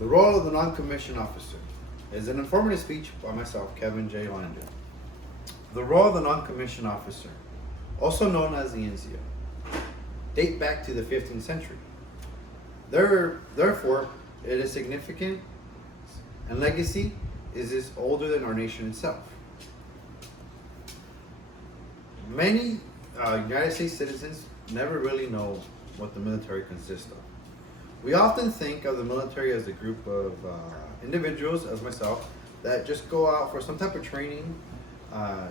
The role of the non-commissioned officer is an informative speech by myself, Kevin J. Landry. The role of the non-commissioned officer, also known as the NCO, date back to the 15th century. Therefore, it is significant and legacy is older than our nation itself. Many United States citizens never really know what the military consists of. We often think of the military as a group of individuals, as myself, that just go out for some type of training,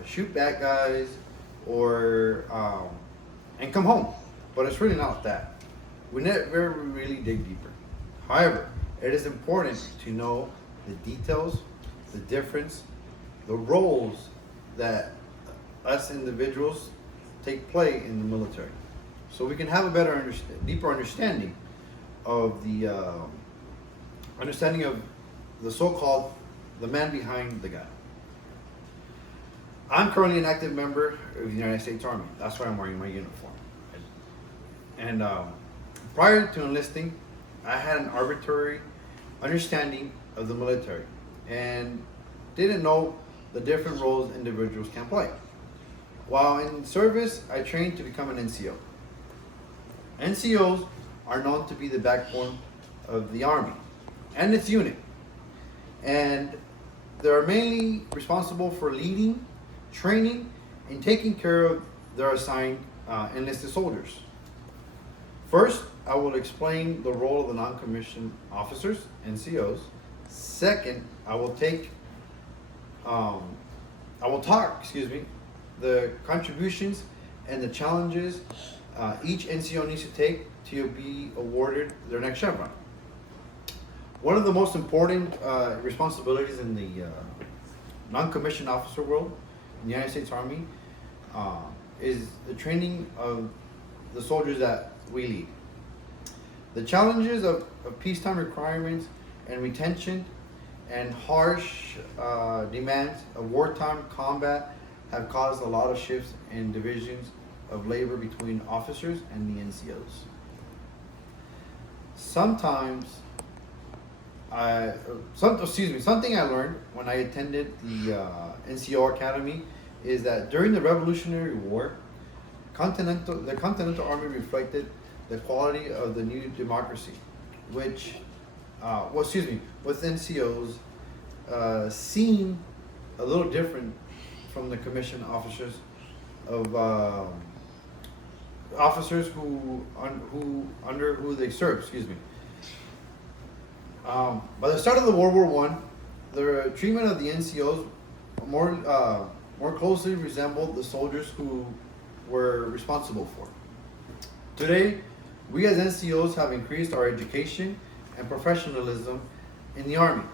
shoot bad guys, or and come home. But it's really not that. We never really dig deeper. However, it is important to know the details, the difference, the roles that us individuals take play in the military, so we can have a better, deeper understanding of the so-called the man behind the gun. I'm currently an active member of the United States Army. That's why I'm wearing my uniform. And prior to enlisting, I had an arbitrary understanding of the military and didn't know the different roles individuals can play. While in service, I trained to become an NCO. NCOs are known to be the backbone of the Army and its unit. And they are mainly responsible for leading, training, and taking care of their assigned enlisted soldiers. First, I will explain the role of the non-commissioned officers, NCOs. Second, I will talk, the contributions and the challenges each NCO needs to take to be awarded their next chevron. One of the most important responsibilities in the non-commissioned officer world in the United States Army is the training of the soldiers that we lead. The challenges of peacetime requirements and retention and harsh demands of wartime combat have caused a lot of shifts in divisions of labor between officers and the NCOs. Something I learned when I attended the NCO Academy is that during the Revolutionary War, the Continental Army reflected the quality of the new democracy, with NCOs seen a little different from the commissioned officers of officers under who they serve. By the start of the World War I, the treatment of the NCOs more closely resembled the soldiers who were responsible for. Today, we as NCOs have increased our education and professionalism in the Army.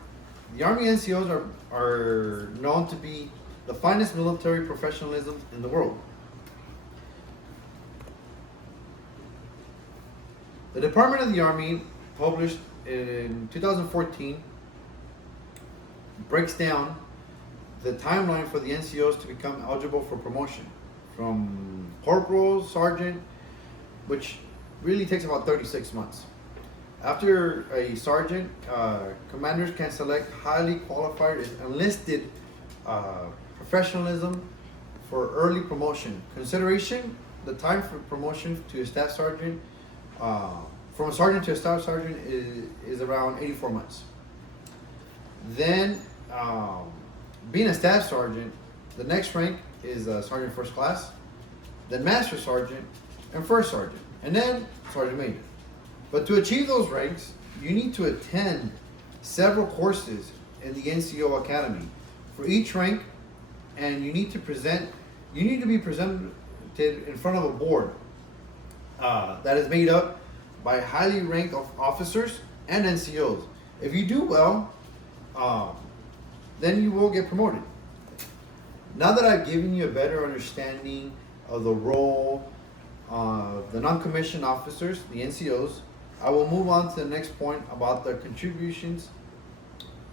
The Army NCOs are known to be the finest military professionalism in the world. The Department of the Army, published in 2014, breaks down the timeline for the NCOs to become eligible for promotion from corporal, sergeant, which really takes about 36 months. After a sergeant, commanders can select highly qualified and enlisted professionalism for early promotion. Consideration, the time for promotion to a staff sergeant, from a sergeant to a staff sergeant is around 84 months. Then, being a staff sergeant, the next rank is sergeant first class, then master sergeant, and first sergeant, and then sergeant major. But to achieve those ranks, you need to attend several courses in the NCO Academy for each rank, and you need to be presented in front of a board that is made up by highly ranked officers and NCOs. If you do well, then you will get promoted. Now that I've given you a better understanding of the role of the non-commissioned officers, the NCOs, I will move on to the next point about the contributions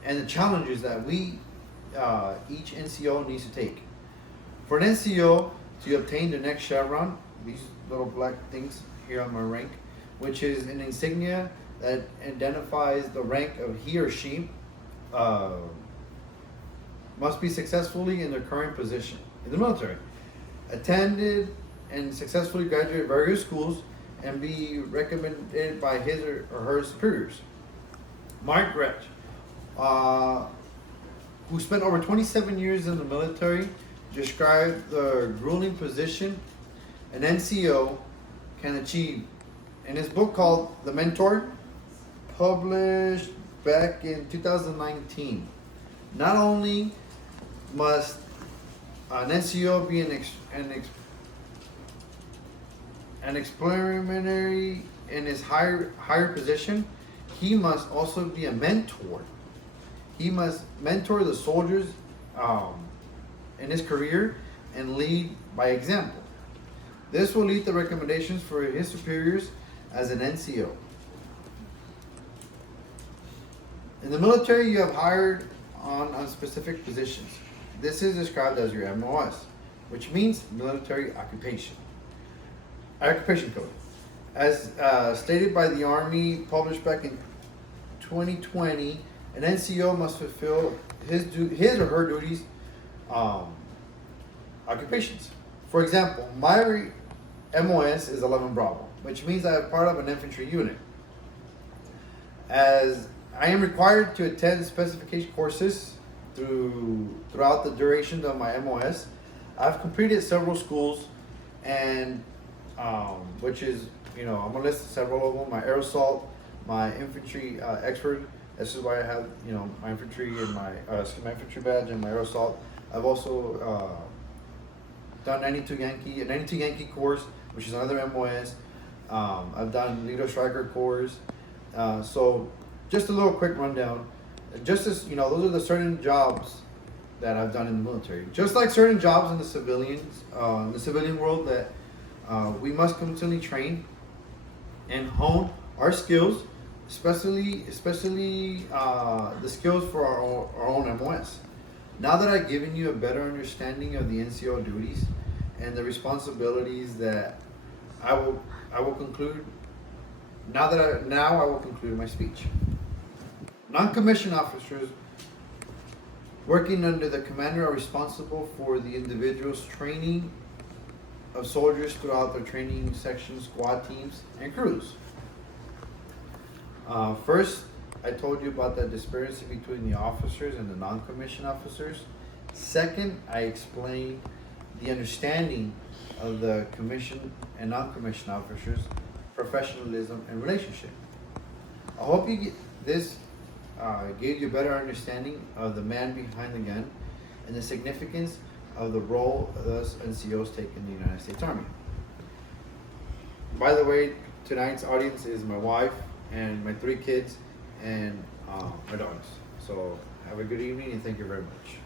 and the challenges that each NCO needs to take. For an NCO to obtain the next chevron, these little black things here on my rank, which is an insignia that identifies the rank of he or she uh, must be successfully in their current position in the military, attended and successfully graduated various schools, and be recommended by his or her superiors. Mark Gretsch, who spent over 27 years in the military, described the grueling position an NCO can achieve in his book called The Mentor, published back in 2019. Not only must an NCO be an experimentary in his higher position, he must also be a mentor. He must mentor the soldiers in his career and lead by example. This will lead to recommendations for his superiors as an NCO. In the military, you have hired on specific positions. This is described as your MOS, which means military occupation code. As stated by the Army, published back in 2020, an NCO must fulfill his or her duties, occupations. For example, my MOS is 11 Bravo, which means I am part of an infantry unit. As I am required to attend specification courses throughout the duration of my MOS, I've completed several schools, and which is, I'm gonna list several of them: my air assault, my infantry expert. This is why I have, my infantry and my infantry badge and my air assault. I've also done 92 Yankee course, which is another MOS. I've done Leader Striker course. So just a little quick rundown. Just as those are the certain jobs that I've done in the military. Just like certain jobs in the civilian world, that we must continually train and hone our skills, especially the skills for our own MOS. Now that I've given you a better understanding of the NCO duties and the responsibilities that I will conclude. Now I will conclude my speech. Non-commissioned officers working under the commander are responsible for the individual's training of soldiers throughout their training sections, squad teams, and crews. First, I told you about the disparity between the officers and the non-commissioned officers. Second, I explained the understanding of the commissioned and non-commissioned officers, professionalism, and relationship. I hope this gave you a better understanding of the man behind the gun and the significance of the role us NCOs take in the United States Army. By the way, tonight's audience is my wife and my 3 kids and my dogs. So have a good evening and thank you very much.